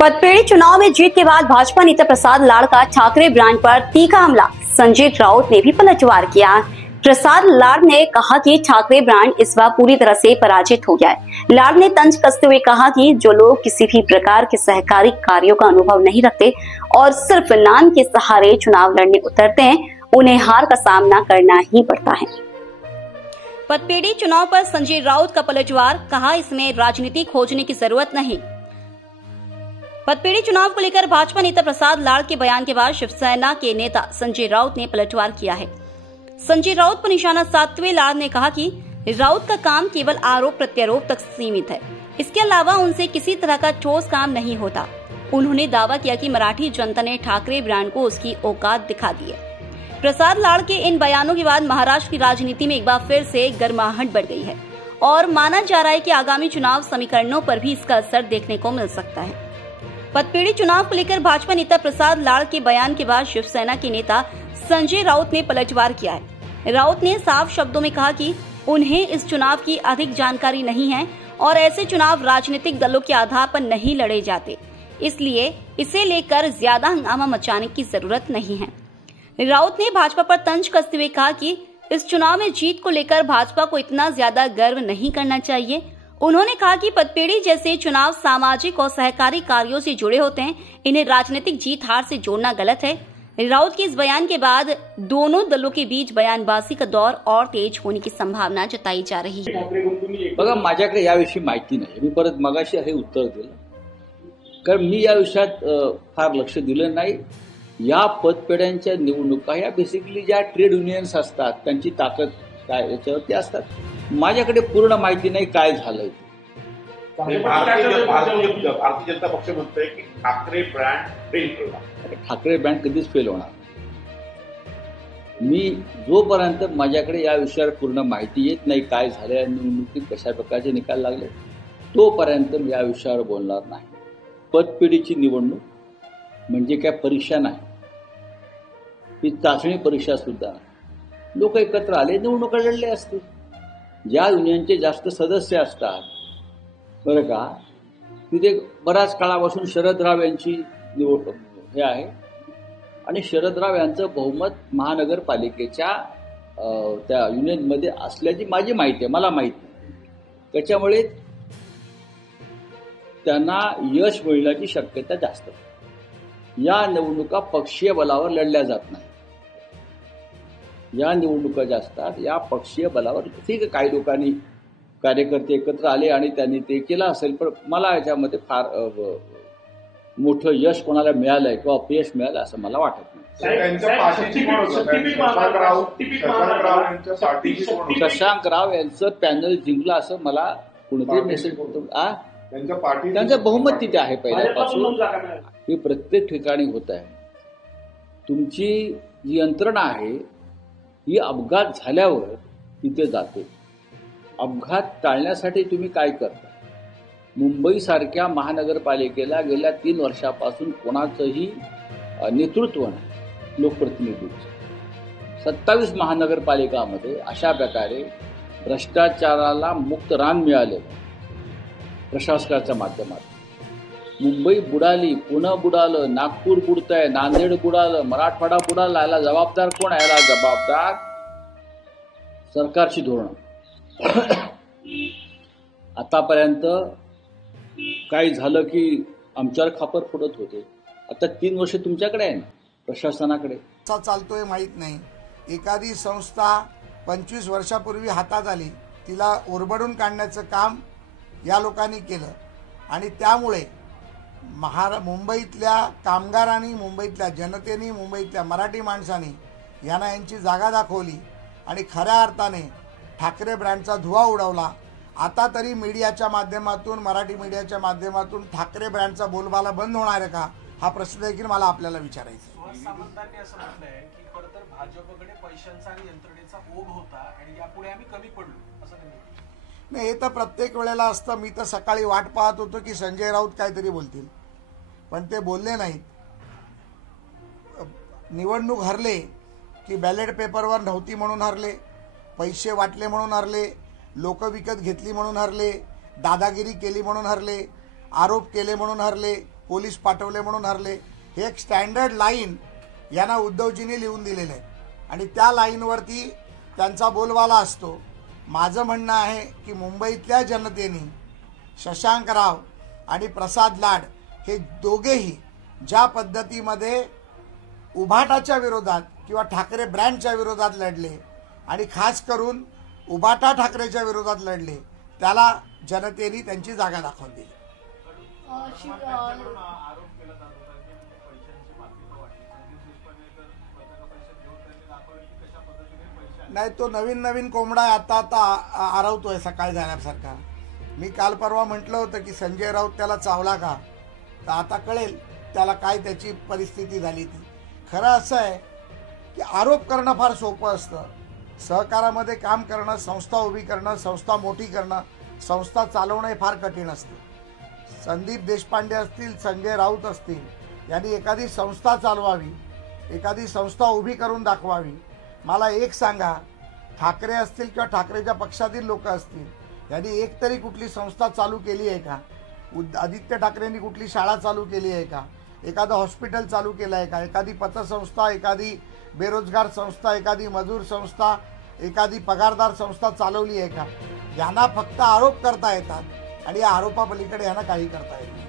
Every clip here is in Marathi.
पतपेड़ी चुनाव में जीत के बाद भाजपा नेता प्रसाद लाड़ का ठाकरे ब्रांड पर तीखा हमला। संजय राउत ने भी पलटवार किया। प्रसाद लाड़ ने कहा कि ठाकरे ब्रांड इस बार पूरी तरह से पराजित हो गया है। लाड़ ने तंज कसते हुए कहा कि जो लोग किसी भी प्रकार के सहकारी कार्यों का अनुभव नहीं रखते और सिर्फ नाम के सहारे चुनाव लड़ने उतरते हैं, उन्हें हार का सामना करना ही पड़ता है। पतपेड़ी चुनाव पर संजय राउत का पलटवार, कहा इसमें राजनीति खोजने की जरूरत नहीं। पतपेड़ी चुनाव को लेकर भाजपा नेता प्रसाद लाड़ के बयान के बाद शिवसेना के नेता संजय राउत ने पलटवार किया है। संजय राउत पर निशाना साधते हुए लाड़ ने कहा कि राउत का काम केवल आरोप प्रत्यारोप तक सीमित है, इसके अलावा उनसे किसी तरह का ठोस काम नहीं होता। उन्होंने दावा किया कि मराठी जनता ने ठाकरे ब्रांड को उसकी औकात दिखा दी है। प्रसाद लाड़ के इन बयानों के बाद महाराष्ट्र की राजनीति में एक बार फिर से गर्माहट बढ़ गई है और माना जा रहा है कि आगामी चुनाव समीकरणों पर भी इसका असर देखने को मिल सकता है। पतपेड़ी चुनाव को लेकर भाजपा नेता प्रसाद लाड़ के बयान के बाद शिवसेना के नेता संजय राउत ने पलटवार किया है। राउत ने साफ शब्दों में कहा कि उन्हें इस चुनाव की अधिक जानकारी नहीं है और ऐसे चुनाव राजनीतिक दलों के आधार पर नहीं लड़े जाते, इसलिए इसे लेकर ज्यादा हंगामा मचाने की जरूरत नहीं है। राउत ने भाजपा पर तंज कसते हुए कहा कि इस चुनाव में जीत को लेकर भाजपा को इतना ज्यादा गर्व नहीं करना चाहिए। उन्होंने कहा कि पतपेड़ी जैसे चुनाव सामाजिक और सहकारी कार्यों से जुड़े होते हैं, इन्हें राजनीतिक जीत हार से जोड़ना गलत है। राउत के इस बयान के बाद दोनों दलों के बीच बयानबाजी का दौर और तेज होने की संभावना जताई जा रही है। बघा, माझ्याकडे याविषयी माहिती नाही, मी परत मगाशी हे उत्तर दिलं, कारण मी या विषयात फार लक्ष दिलं नाही। या पतपेढ्यांच्या निवडणुका या बेसिकली ज्या ट्रेड युनियन्स असतात त्यांची ताकद काय याच्यावरती असतात। माझ्याकडे पूर्ण माहिती नाही काय झालंय। भारतीय जनता पक्ष म्हणतोय की ठाकरे ब्रँड फेल होणार। ठाकरे ब्रँड कधीच फेल होणार। मी जोपर्यंत माझ्याकडे या विषयावर पूर्ण माहिती येत नाही, काय झालंय निवडणुकीत कशा प्रकारचे निकाल लागले, तोपर्यंत मी या विषयावर बोलणार नाही। पतपेढीची निवडणूक म्हणजे काय परीक्षा नाही, ही चाचणी परीक्षा सुद्धा नाही। लोक एकत्र आले, निवडणुका लढले असतील। ज्या युनियनचे जास्त सदस्य असतात बरं का, तिथे बऱ्याच काळापासून शरदराव यांची निवड हे आहे आणि शरदराव यांचं बहुमत महानगरपालिकेच्या त्या युनियनमध्ये असल्याची माझी माहिती आहे, मला माहिती आहे। त्याच्यामुळे त्यांना यश मिळण्याची शक्यता जास्त आहे। या निवडणुका पक्षीय बलावर लढल्या जात नाही। या निवडणुका ज्या असतात या पक्षीय बलावर, ठीक आहे, काही लोकांनी कार्यकर्ते एकत्र आले आणि त्यांनी ते केलं असेल, पण मला याच्यामध्ये फार मोठं यश कोणाला मिळालंय किंवा अपयश मिळालं असं मला वाटत नाही। शशांक राव यांचं पॅनल जिंकलं असं मला कुणीतरी मेसेज करतो। त्यांचं बहुमत तिथे आहे पहिल्यापासून, हे प्रत्येक ठिकाणी होत आहे। तुमची जी यंत्रणा आहे ही अपघात झाल्यावर तिथे जाते। अपघात टाळण्यासाठी तुम्ही काय करता? मुंबई सारख्या महानगरपालिकेला गेल्या 3 वर्षापासून कोणाचंही नेतृत्व नाही, लोकप्रतिनिधींचं। 27 महानगरपालिकामध्ये अशा प्रकारे भ्रष्टाचाराला मुक्त रान मिळाले प्रशासकाच्या माध्यमातून। मुंबई बुडाली, पुणे बुडालं, नागपूर बुडतंय, नांदेड बुडालं, मराठवाडा बुडाला। याला जबाबदार कोण आहे? याला जबाबदार सरकारची धोरणं। आतापर्यंत काही झालं की आमच्यावर खापर फोडत होते, आता 3 वर्ष तुमच्याकडे आहे ना, प्रशासनाकडे। कसा चालतोय माहित नाही। एखादी संस्था 25 वर्षापूर्वी हातात आली, तिला ओरबडून काढण्याचं काम या लोकांनी केलं आणि त्यामुळे मुंबईतल्या कामगारांनी, मुंबईतल्या जनतेने, मुंबईतल्या मराठी माणसांनी यांना यांची जागा दाखवली आणि खऱ्या अर्थाने ठाकरे ब्रँडचा धुवा उडवला। आता तरी मीडियाच्या माध्यमातून, मराठी मीडियाच्या माध्यमातून ठाकरे ब्रँडचा बोलबाला बंद होणार आहे का, हा प्रश्न देखील मला आपल्याला विचारायचा आहे। सामंतांनी असं म्हटलंय की खरं तर भाजपकडे पैशांचा आणि यंत्रणेचा ओघ होता आणि यापुढे आम्ही कमी पडलो असं नाही। हे तर प्रत्येक वेळेला असतं। मी तर सकाळी वाट पाहत होतो की संजय राऊत काहीतरी बोलतील, पण ते बोलले नाहीत। निवडणूक हरले की बॅलेट पेपरवर नव्हती म्हणून हरले, पैसे वाटले म्हणून हरले, लोक विकत घेतली म्हणून हरले, दादागिरी केली म्हणून हरले, आरोप केले म्हणून हरले, पोलीस पाठवले म्हणून हरले, हे एक स्टँडर्ड लाईन यांना उद्धवजींनी लिहून दिलेलं आहे आणि त्या लाईनवरती त्यांचा बोलवाला असतो. माझं म्हणणं आहे की मुंबईतल्या जनतेने शशांकराव आणि प्रसाद लाड हे दोघेही ज्या पद्धतीमध्ये उभाटाच्या विरोधात किंवा ठाकरे ब्रँडच्या विरोधात लढले आणि खास करून उभाटा ठाकरेच्या विरोधात लढले, त्याला जनतेने त्यांची जागा दाखवून दिली. आरोप केला जात होता की पैशांची माफी न वाटली. संदीप देशपांडे तर पत्रकार परिषद घेऊन त्यांनी दाखवलं की कशा पद्धतीने पैसे नाही, तो नवीन नवीन कोंबडा आता आरवतोय सकाळी झाल्यासारखा. मी काल परवा म्हटलं होतं की संजय राऊत त्याला चावला का, तर आता कळेल त्याला काय त्याची परिस्थिती झाली ती. खरं असं आहे की आरोप करणं फार सोपं असतं. सहकारामध्ये काम करणं, संस्था उभी करणं, संस्था मोठी करणं, संस्था चालवणं हे फार कठीण असतं. संदीप देशपांडे असतील, संजय राऊत असतील, यांनी एखादी संस्था चालवावी, एखादी संस्था उभी करून दाखवावी. मला एक सांगा, ठाकरे असतील किंवा ठाकरेच्या पक्षातील लोक असतील, यांनी एक तरी कुठली संस्था चालू केली आहे का? आदित्य ठाकरेंनी कुठली शाळा चालू केली आहे का? एखादं हॉस्पिटल चालू केलं आहे का? एखादी पतसंस्था, एखादी बेरोजगार संस्था, एखादी मजूर संस्था, एखादी पगारदार संस्था चालवली आहे का? यांना फक्त आरोप करता येतात आणि या आरोपापलीकडे यांना काही करता येत नाही.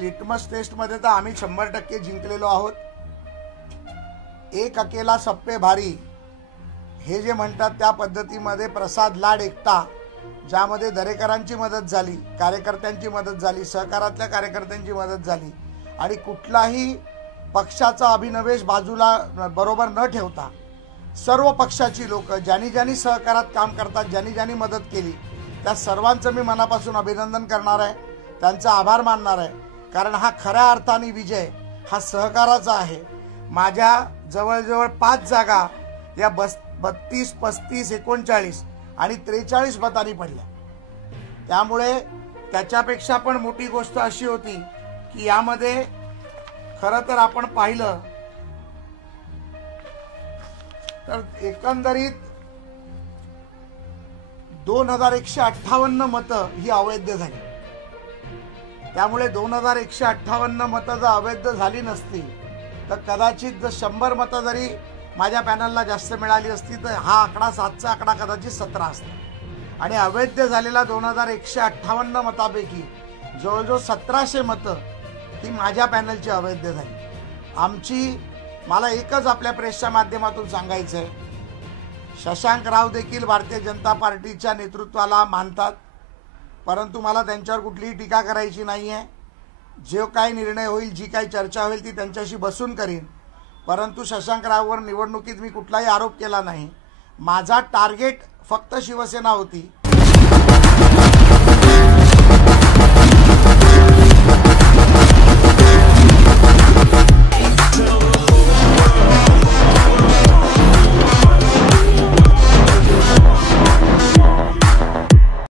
लिटमस टेस्टमध्ये तर आम्ही 100% जिंकलेलो आहोत. एक अकेला सप्पे भारी हे जे म्हणतात त्या पद्धतीमध्ये प्रसाद लाड एकटा, ज्यामध्ये दरेकरांची मदत झाली, कार्यकर्त्यांची मदत झाली, सहकारातल्या कार्यकर्त्यांची मदत झाली आणि कुठलाही पक्षाचा अभिनवेश बाजूला बरोबर न ठेवता सर्व पक्षाची लोक ज्यांनी सहकारात काम करतात, ज्यांनी मदत केली, त्या सर्वांचं मी मनापासून अभिनंदन करणार आहे, त्यांचा आभार मानणार आहे. कारण हा खऱ्या अर्थाने विजय हा सहकाराचा आहे. माझ्या जवळजवळ 5 जागा या 32, 35, 39 आणि 43 मतांनी पडल्या. त्यामुळे त्याच्यापेक्षा पण मोठी गोष्ट अशी होती की यामध्ये खरं तर आपण पाहिलं तर एकंदरीत 2158 मतं ही अवैध झाली. त्यामुळे 2158 मतं जर अवैध झाली नसती तर कदाचित जर 100 मतं जरी माझ्या पॅनलला जास्त मिळाली असती तर हा आकडा 7चा आकडा कदाचित 17 असता. आणि अवैध झालेल्या 2158 मतापैकी जवळजवळ 1700 मतं ही माझ्या पॅनलची अवैध झाली. मला एकच आपल्या प्रेसच्या माध्यमातून सांगायचं आहे, शशांक राव देखील भारतीय जनता पार्टीच्या नेतृत्वाला मानतात, परंतु मला त्यांच्यावर कुठलीही टीका करायची नाही आहे. जो काही निर्णय होईल, जी काही चर्चा होईल ती त्यांच्याशी बसून करीन. परंतु शशांक राववर निवडणुकीत मी कुठलाही आरोप केला नाही. माझा टार्गेट फक्त शिवसेना होती